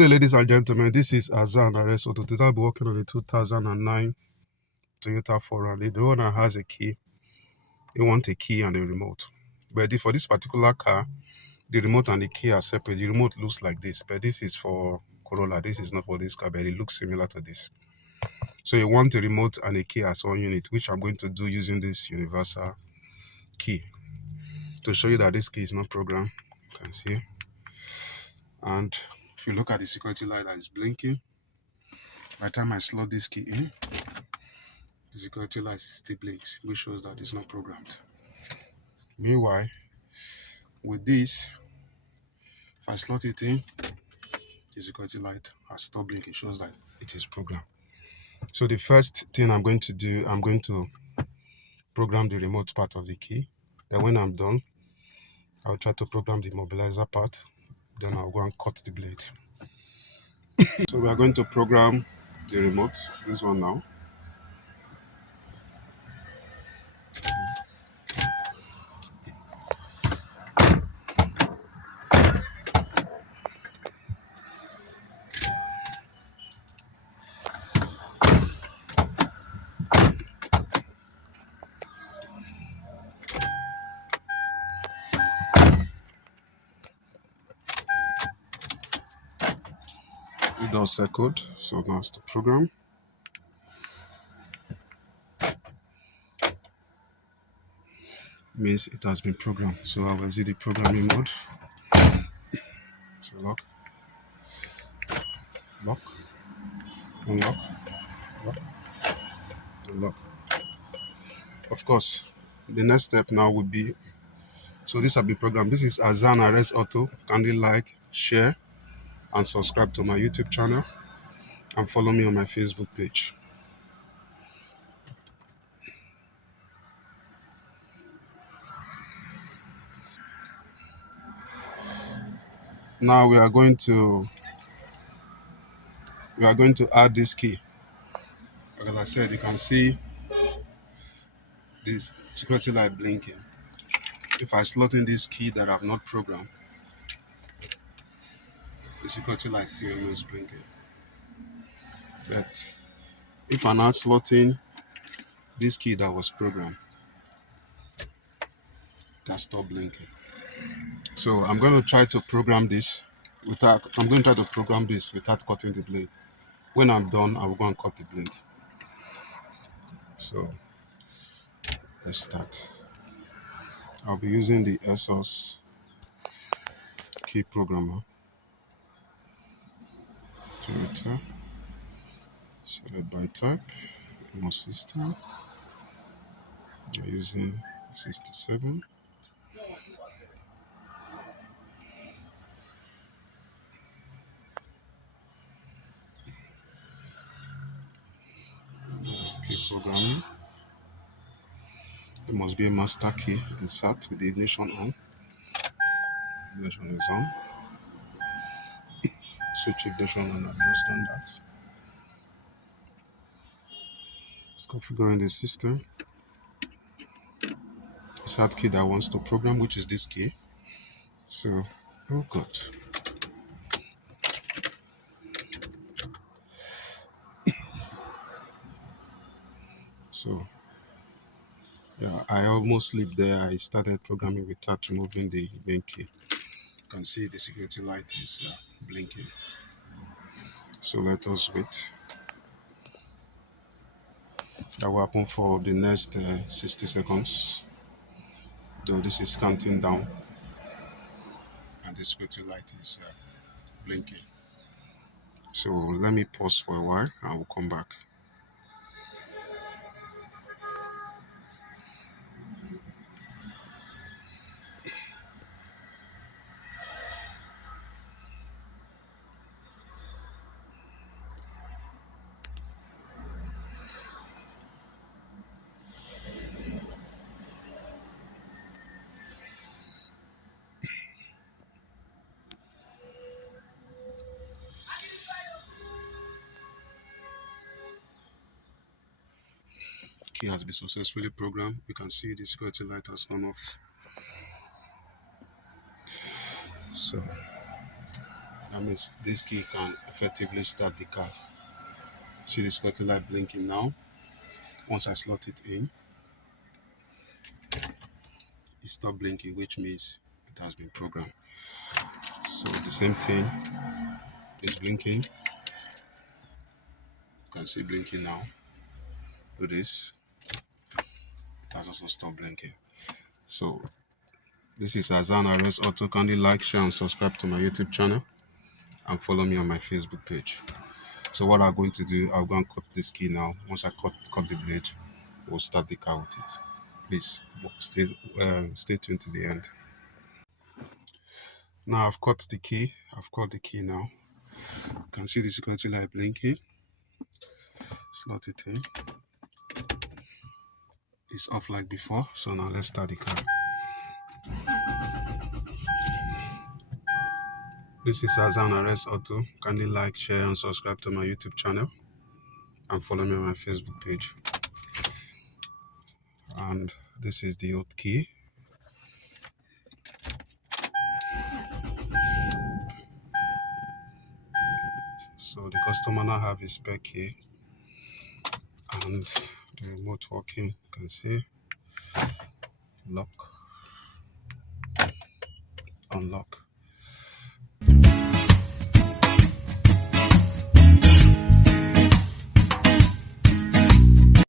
Good day, ladies and gentlemen. This is Azan Arresto. Today I'll be working on the 2009 Toyota 4Runner. The owner has a key. He wants a key and a remote. But for this particular car, the remote and the key are separate. The remote looks like this, but this is for Corolla. This is not for this car, but it looks similar to this. So you want a remote and a key as one unit, which I'm going to do using this universal key to show you that this key is not programmed. You can see. And if you look at the security light that is blinking, by the time I slot this key in, the security light still blinks, which shows that it's not programmed. Meanwhile, with this, if I slot it in, the security light has stopped blinking, shows that it is programmed. So the first thing I'm going to do, I'm going to program the remote part of the key. Then when I'm done, I'll try to program the mobilizer part. Then I'll go and cut the blade. So we are going to program the remote, this one now. It does code, so now it's the program. Means it has been programmed. So I will see the programming mode. So lock, unlock, lock, unlock. Of course, the next step now would be, so this will be programmed. This is Azan Arrest Auto. Kindly like, share, and subscribe to my YouTube channel, and follow me on my Facebook page. Now we are going to add this key. As I said, you can see this security light blinking. If I slot in this key that I've not programmed, the security light still remains blinking. But if I now slot in this key that was programmed, that stopped blinking. So I'm going to try to program this without cutting the blade. When I'm done, I will go and cut the blade. So let's start. I'll be using the Xhorse key programmer. Toyota. Select by type. More system. We're using 67. Key programming. There must be a master key insert with the ignition on. Ignition is on. Switch ignition on. I've just done that. It's configuring the system. Insert key that wants to program, which is this key. So, oh god. So, yeah, I almost sleep there. I started programming without removing the main key. You can see the security light is blinking. So let us wait. That will happen for the next 60 seconds. Though this is counting down. And the security light is blinking. So let me pause for a while. I will come back. Key has been successfully programmed. You can see the security light has gone off. So That means this key can effectively start the car. See the security light blinking now. Once I slot it in, it stopped blinking, which means it has been programmed. So the same thing is blinking. You can see blinking now. Do this. It has also stopped blinking. So this is Azan Arrest Auto. Kindly like, share, and subscribe to my YouTube channel and follow me on my Facebook page. So what I'm going to do, I'll go and cut this key now. Once I cut the blade, we'll start the car with it. Please stay tuned to the end. Now I've cut the key. I've cut the key now. You can see the security light blinking. Slot it in. It's off like before. So now let's start the car. This is Azan Arrest Auto. Kindly like, share, and subscribe to my YouTube channel and follow me on my Facebook page. And this is the old key. So the customer now have his spare key and the remote working. You can see lock, unlock.